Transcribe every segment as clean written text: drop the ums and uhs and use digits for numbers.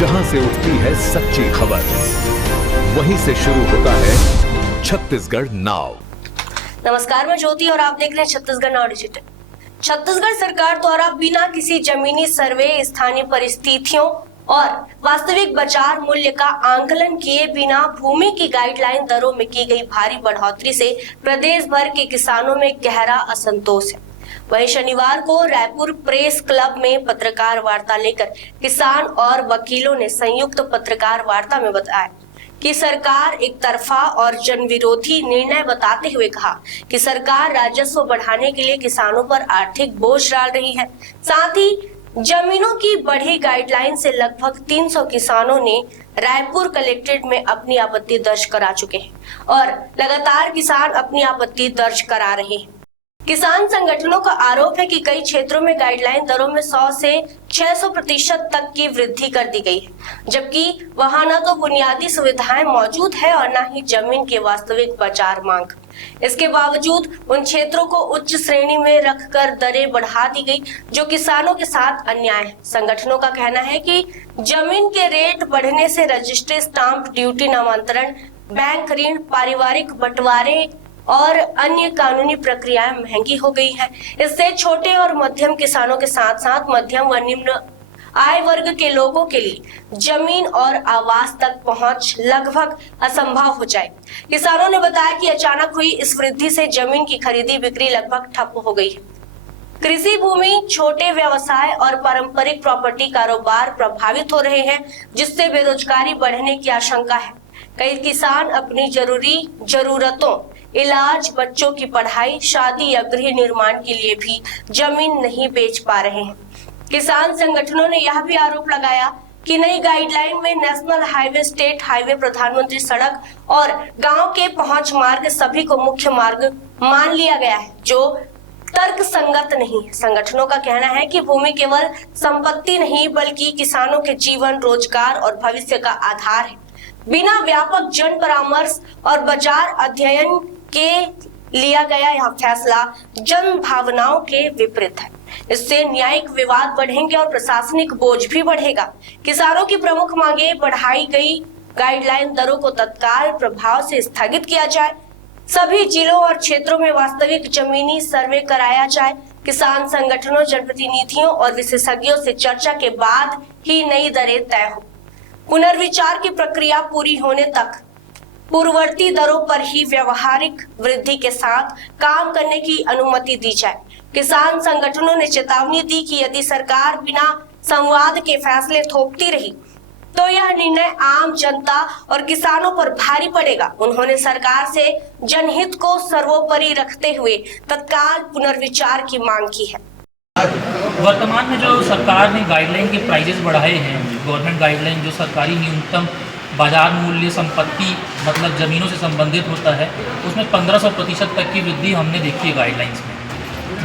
जहां से उठती है सच्ची खबर, वहीं से शुरू होता है छत्तीसगढ़ नाउ। नमस्कार, मैं ज्योति और आप देख रहे हैं छत्तीसगढ़ नाउ डिजिटल। छत्तीसगढ़ सरकार द्वारा बिना किसी जमीनी सर्वे, स्थानीय परिस्थितियों और वास्तविक बाजार मूल्य का आंकलन किए बिना भूमि की गाइडलाइन दरों में की गई भारी बढ़ोतरी से प्रदेश भर के किसानों में गहरा असंतोष है। वहीं शनिवार को रायपुर प्रेस क्लब में पत्रकार वार्ता लेकर किसान और वकीलों ने संयुक्त पत्रकार वार्ता में बताया कि सरकार एक तरफा और जनविरोधी निर्णय बताते हुए कहा कि सरकार राजस्व बढ़ाने के लिए किसानों पर आर्थिक बोझ डाल रही है। साथ ही जमीनों की बढ़ी गाइडलाइन से लगभग 300 किसानों ने रायपुर कलेक्ट्रेट में अपनी आपत्ति दर्ज करा चुके हैं और लगातार किसान अपनी आपत्ति दर्ज करा रहे हैं। किसान संगठनों का आरोप है कि कई क्षेत्रों में गाइडलाइन दरों में 100 से 600% तक की वृद्धि कर दी गई है, जबकि वहां न तो बुनियादी सुविधाएं मौजूद है और न ही जमीन के वास्तविक बाजार मांग। इसके बावजूद उन क्षेत्रों को उच्च श्रेणी में रखकर दरें बढ़ा दी गई, जो किसानों के साथ अन्याय है। संगठनों का कहना है कि जमीन के रेट बढ़ने से रजिस्ट्री, स्टाम्प ड्यूटी, नामांतरण, बैंक ऋण, पारिवारिक बंटवारे और अन्य कानूनी प्रक्रियाएं महंगी हो गई है। इससे छोटे और मध्यम किसानों के साथ साथ मध्यम व निम्न आय वर्ग के लोगों के लिए जमीन और आवास तक पहुंच लगभग असंभव हो जाए। किसानों ने बताया कि अचानक हुई इस वृद्धि से जमीन की खरीदी बिक्री लगभग ठप हो गई है। कृषि भूमि, छोटे व्यवसाय और पारंपरिक प्रॉपर्टी कारोबार प्रभावित हो रहे हैं, जिससे बेरोजगारी बढ़ने की आशंका है। कई किसान अपनी जरूरतों, इलाज, बच्चों की पढ़ाई, शादी या गृह निर्माण के लिए भी जमीन नहीं बेच पा रहे हैं। किसान संगठनों ने यह भी आरोप लगाया कि नई गाइडलाइन में नेशनल हाईवे, स्टेट हाईवे, प्रधानमंत्री सड़क और गांव के पहुंच मार्ग सभी को मुख्य मार्ग मान लिया गया है, जो तर्क संगत नहीं है। संगठनों का कहना है कि भूमि केवल संपत्ति नहीं बल्कि किसानों के जीवन, रोजगार और भविष्य का आधार है। बिना व्यापक जन परामर्श और बाजार अध्ययन के लिया गया यह फैसला जन भावनाओं के विपरीत है। इससे न्यायिक विवाद बढ़ेंगे और प्रशासनिक बोझ भी बढ़ेगा। किसानों की प्रमुख मांगे बढ़ाई गई गाइडलाइन दरों को तत्काल प्रभाव से स्थगित किया जाए, सभी जिलों और क्षेत्रों में वास्तविक जमीनी सर्वे कराया जाए, किसान संगठनों, जनप्रतिनिधियों और विशेषज्ञों से चर्चा के बाद ही नई दरें तय हो, पुनर्विचार की प्रक्रिया पूरी होने तक पूर्ववर्ती दरों पर ही व्यवहारिक वृद्धि के साथ काम करने की अनुमति दी जाए। किसान संगठनों ने चेतावनी दी कि यदि सरकार बिना संवाद के फैसले थोपती रही तो यह निर्णय आम जनता और किसानों पर भारी पड़ेगा। उन्होंने सरकार से जनहित को सर्वोपरि रखते हुए तत्काल पुनर्विचार की मांग की है। वर्तमान में जो सरकार ने गाइडलाइन के प्राइजेस बढ़ाए हैं, गवर्नमेंट गाइडलाइन जो सरकारी न्यूनतम बाजार मूल्य संपत्ति मतलब ज़मीनों से संबंधित होता है, उसमें 1500% तक की वृद्धि हमने देखी है गाइडलाइंस में।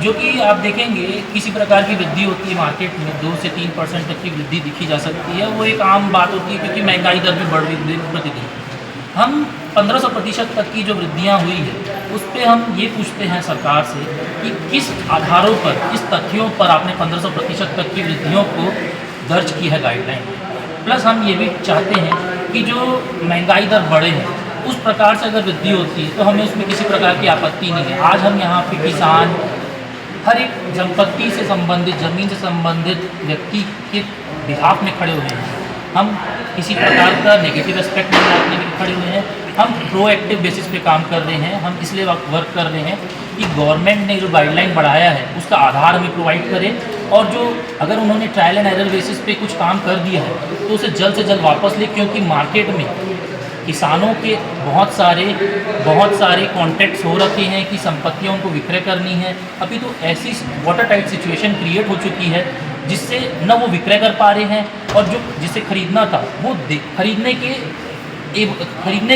जो कि आप देखेंगे किसी प्रकार की वृद्धि होती है मार्केट में 2 से 3% तक की वृद्धि दिखी जा सकती है, वो एक आम बात होती है क्योंकि महंगाई दर भी बढ़ रही है प्रतिदिन। हम 1500% तक की जो वृद्धियाँ हुई है उस पर हम ये पूछते हैं सरकार से कि किस आधारों पर, किस तथ्यों पर आपने 1500% तक की वृद्धियों को दर्ज की है गाइडलाइन। प्लस हम ये भी चाहते हैं कि जो महंगाई दर बढ़े हैं उस प्रकार से अगर वृद्धि होती है तो हमें उसमें किसी प्रकार की आपत्ति नहीं है। आज हम यहाँ पे किसान, हर एक संपत्ति से संबंधित, जमीन से संबंधित व्यक्ति के बिहाफ में खड़े हुए हैं। हम किसी प्रकार का नेगेटिव एस्पेक्ट नहीं लाने के लिए खड़े हुए हैं। हम प्रोएक्टिव बेसिस पे काम कर रहे हैं। हम इसलिए वर्क कर रहे हैं कि गवर्नमेंट ने जो गाइडलाइन बढ़ाया है उसका आधार हमें प्रोवाइड करें, और जो अगर उन्होंने ट्रायल एंड एरर बेसिस पे कुछ काम कर दिया है तो उसे जल्द से जल्द वापस ले, क्योंकि मार्केट में किसानों के बहुत सारे कॉन्ट्रैक्ट्स हो रखे हैं कि संपत्तियों को विक्रय करनी है। अभी तो ऐसी वाटर टाइट सिचुएशन क्रिएट हो चुकी है जिससे न वो विक्रय कर पा रहे हैं और जो जिसे खरीदना था वो खरीदने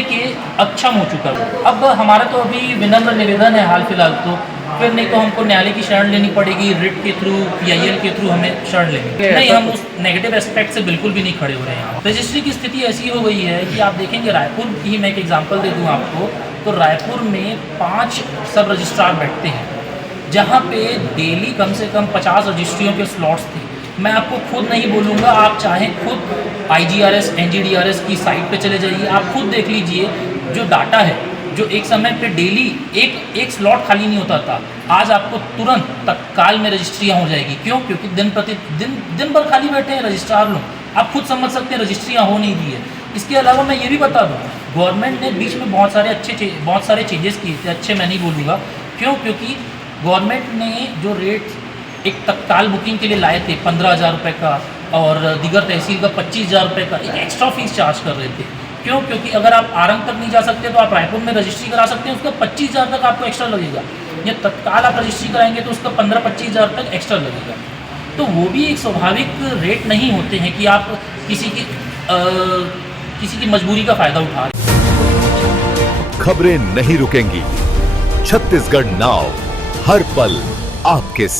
के अक्षम हो चुका है। अब हमारा तो अभी विनम्र निवेदन है हाल फिलहाल, तो फिर नहीं तो हमको न्यायालय की शरण लेनी पड़ेगी, रिट के थ्रू, PIL के थ्रू हमें शरण लेनी। नहीं, हम उस नेगेटिव एस्पेक्ट से बिल्कुल भी नहीं खड़े हो रहे हैं। रजिस्ट्री की स्थिति ऐसी हो गई है कि आप देखेंगे, रायपुर की मैं एक एग्जांपल दे दूं आपको, तो रायपुर में 5 सब रजिस्ट्रार बैठते हैं, जहाँ पे डेली कम से कम 50 रजिस्ट्रियों के स्लॉट्स थे। मैं आपको खुद नहीं बोलूँगा, आप चाहें खुद IGRS NGDRS की साइट पे चले जाइए, आप खुद देख लीजिए जो डाटा है, जो एक समय पे डेली एक स्लॉट खाली नहीं होता था, आज आपको तुरंत तत्काल में रजिस्ट्रियाँ हो जाएगी। क्यों? क्योंकि दिन भर खाली बैठे हैं रजिस्ट्रार लोग, आप खुद समझ सकते हैं रजिस्ट्रियाँ हो नहीं रही है। इसके अलावा मैं ये भी बता दूँ, गवर्नमेंट ने बीच में बहुत सारे चेंजेस किए थे, अच्छे मैं नहीं बोलूँगा। क्यों? क्योंकि गवर्नमेंट ने जो रेट एक तत्काल बुकिंग के लिए लाए थे 15,000 रुपये का, और दीगर तहसील का 25,000 रुपये का एक एक्स्ट्रा फीस चार्ज कर रहे थे। क्यों? क्योंकि अगर आप आरंग तक नहीं जा सकते तो आप रायपुर में रजिस्ट्री करा सकते हैं, उसका 25,000 तक आपको एक्स्ट्रा लगेगा। या तत्काल आप रजिस्ट्री कराएंगे तो उसका 15-25,000 तक एक्स्ट्रा लगेगा। तो वो भी एक स्वाभाविक रेट नहीं होते हैं कि आप किसी की मजबूरी का फ़ायदा उठा रहे। खबरें नहीं रुकेंगी, छत्तीसगढ़ नाउ हर पल आपके